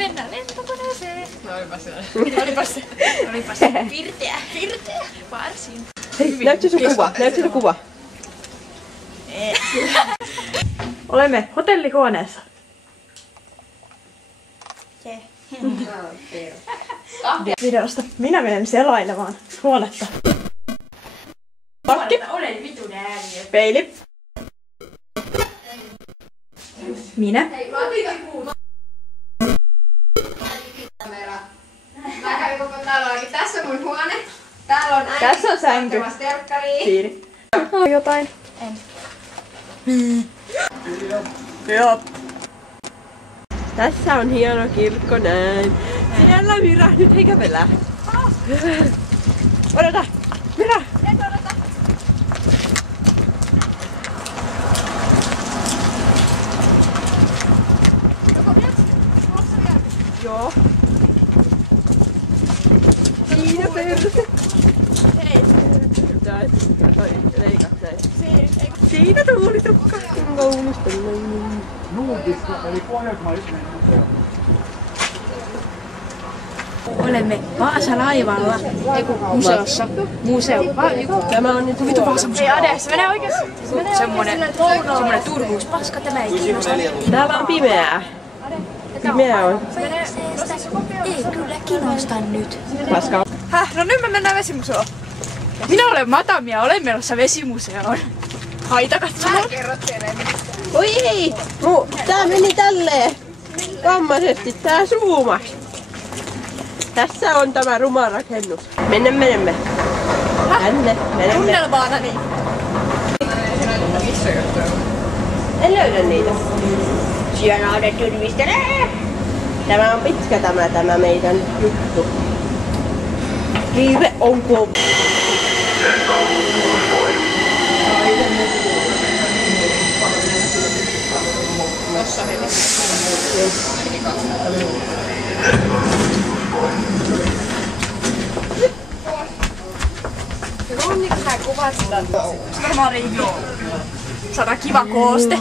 mennään lentokoneeseen. No Olipas se. Pirteä. Varsin. Hei, näytkö sun kuva? Näytkö sun kuva? Olemme hotellihuoneessa. Videosta. Minä menen selailemaan huonetta. Pakki. Olen vitun ääniö. Peili. Minä. Mä kävin koko taloakin. Tässä on mun huone. Täällä on äiti. Tässä on sänky. Siiri. Jotain. Joo. Tässä on hieno kirkko näin. Siellä Mira, nyt ei kävellä. Odota! Mira! Joo. Siinä perse. Hei. Toi, leikat näin. Siinä tuulitukka. Kuinka uunistellaan. Nuutista, eli Pohjoismaisen Olemme Vaasa-laivalla. Museossa. Tämä on nyt Vitu Vaasa-museo. Ei Ade, se menee oikeesti. Semmonen turhuuspaska, tämä ei kiinnosta. täällä on pimeää. Pimeää on. Ei kyllä kiinnosta nyt. Paska. Häh? No nyt me mennään vesimuseoon. Minä olen Matamia, olen menossa vesimuseoon. Haita katsomaan. Oi ei! Tää meni tälleen kammaisesti, tää suumas. Tässä on tämä ruma rakennus. Menemme. Tänne, menemme. Tunnelmaanani. En löydä niitä. Siellä on ne tyrvistelee. Tämä on pitkä tämä meidän juttu. Kiire on kova. Ronni, kun sä kuvat sitä. Varmaan ei oo. Saadaan kiva kooste.